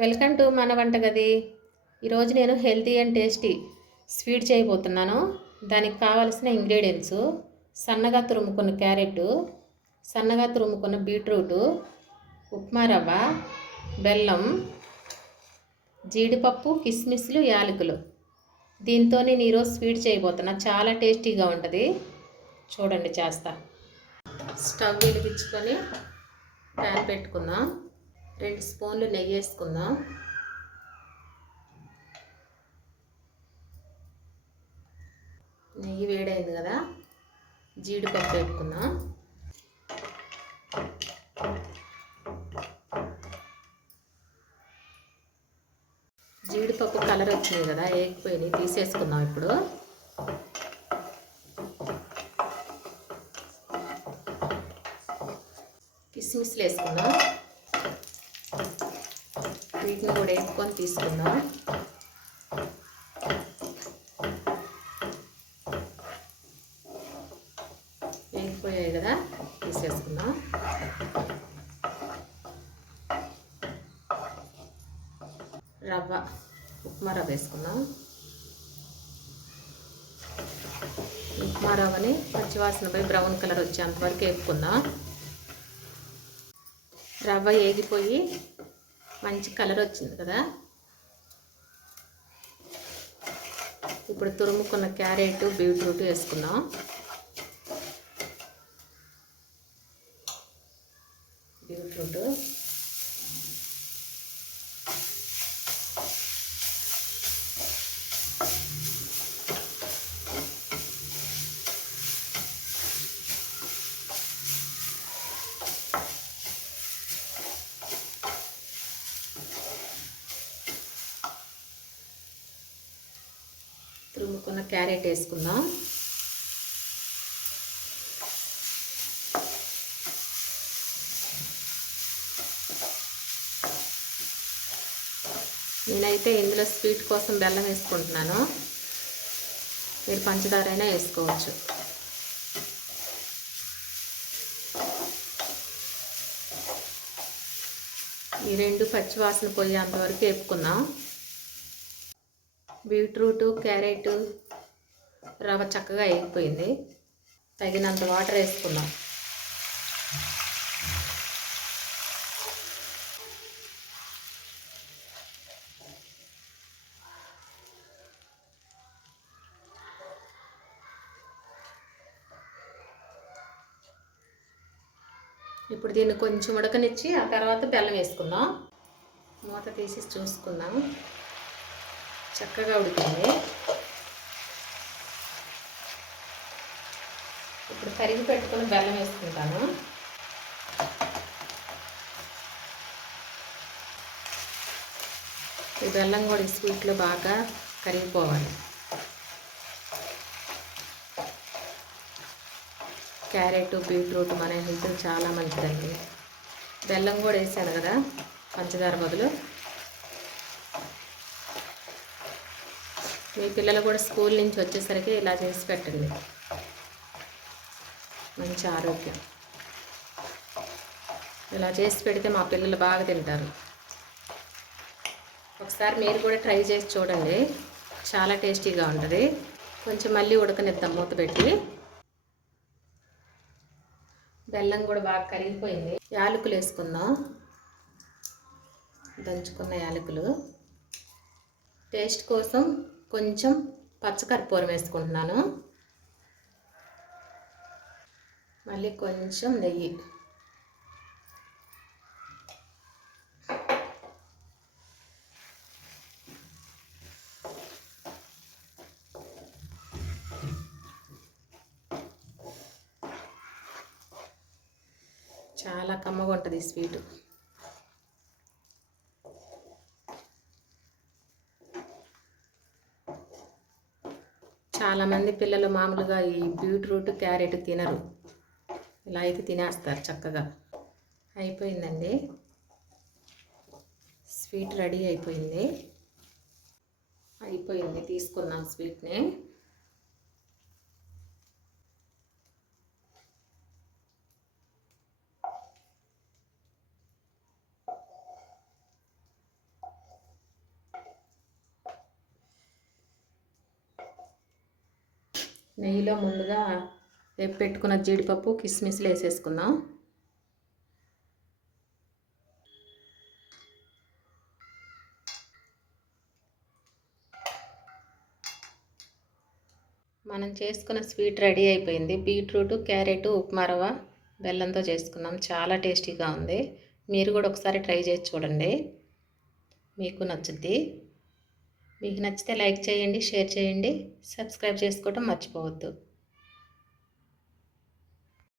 Welcome to మన వంటగది. ఈరోజు నేను హెల్తీ అండ్ టేస్టీ స్వీట్ చేయబోతున్నాను. దానికి కావలసిన ఇంగ్రీడియంట్స్: సన్నగా తురుముకున్న క్యారెట్, సన్నగా తురుముకున్న బీట్రూటు, ఉప్మా రవ్వ, బెల్లం, జీడిపప్పు, కిస్మిస్లు, యాలకులు. దీంతో నేను ఈరోజు స్వీట్ చేయబోతున్నా. చాలా టేస్టీగా ఉంటుంది. చూడండి చేస్తా. స్టవ్ వెలిగించుకొని ప్యాన్ పెట్టుకుందాం. 2 స్పూన్లు నెయ్యి వేసుకుందాం. నెయ్యి వేడైంది కదా, జీడిపప్పు వేసుకుందాం. జీడిపప్పు కలర్ వచ్చింది కదా, వేగిపోయినాయి, తీసేసుకుందాం. ఇప్పుడు కిస్మిస్లు వేసుకుందాం. వీటిని కూడా వేసుకొని తీసుకుందాం. వేగిపోయాయి కదా, తీసేసుకుందాం. రవ్వ, ఉప్మా రవ్వ వేసుకుందాం. ఉప్మా రవ్వని పచ్చివాసనపై బ్రౌన్ కలర్ వచ్చేంతవరకు వేపుకుందాం. రవ్వ వేగిపోయి మంచి కలర్ వచ్చింది కదా, ఇప్పుడు తురుముకున్న క్యారెట్, బీట్రూట్ వేసుకుందాం. బీట్రూట్, తురుముకున్న క్యారెట్ వేసుకుందాం. నేనైతే ఇందులో స్వీట్ కోసం బెల్లం వేసుకుంటున్నాను. మీరు పంచదార అయినా వేసుకోవచ్చు. ఈ 2 పచ్చివాసన పోయేంతవరకు వేపుకుందాం. బీట్రూటు, క్యారెట్, రవ్వ చక్కగా వేగిపోయింది. తగినంత వాటర్ వేసుకుందాం. ఇప్పుడు దీన్ని కొంచెం ఉడకనిచ్చి ఆ తర్వాత బెల్లం వేసుకుందాం. మూత తీసి చూసుకుందాం. చక్కగా ఉడికింది. ఇప్పుడు కరిగి పెట్టుకుని బెల్లం వేసుకుంటాను. ఈ బెల్లం కూడా ఈ స్వీట్లో బాగా కరిగిపోవాలి. క్యారెట్, బీట్రూట్ మన హెల్త్ చాలా మంచిదండి. బెల్లం కూడా వేసాను కదా పంచదార బదులు. మీ పిల్లలు కూడా స్కూల్ నుంచి వచ్చేసరికి ఇలా చేసి పెట్టండి. మంచి ఆరోగ్యం. ఇలా చేసి పెడితే మా పిల్లలు బాగా తింటారు. ఒకసారి మీరు కూడా ట్రై చేసి చూడండి. చాలా టేస్టీగా ఉంటుంది. కొంచెం మళ్ళీ ఉడకనిద్దాం మూత పెట్టి. బెల్లం కూడా బాగా కరిగిపోయింది. యాలకులు వేసుకుందాం. దంచుకున్న యాలకులు. టేస్ట్ కోసం కొంచెం పచ్చకర్పూరం వేసుకుంటున్నాను. మళ్ళీ కొంచెం నెయ్యి. చాలా కమ్మగా ఉంటుంది ఈ స్వీటు. చాలామంది పిల్లలు మామూలుగా ఈ బీట్రూట్, క్యారెట్ తినరు. ఇలా అయితే తినేస్తారు చక్కగా. అయిపోయిందండి, స్వీట్ రెడీ అయిపోయింది. తీసుకున్నాం స్వీట్ని. నెయ్యిలో ముందుగా వేపి పెట్టుకున్న జీడిపప్పు కిస్మిస్లు వేసేసుకుందాం. మనం చేసుకున్న స్వీట్ రెడీ అయిపోయింది. బీట్రూట్, క్యారెట్, ఉప్మా రవ్వ, బెల్లంతో చేసుకున్నాం. చాలా టేస్టీగా ఉంది. మీరు కూడా ఒకసారి ట్రై చేసి చూడండి, మీకు నచ్చుద్ది. మీకు నచ్చితే లైక్ చేయండి, షేర్ చేయండి, సబ్స్క్రైబ్ చేసుకోవడం మర్చిపోవద్దు.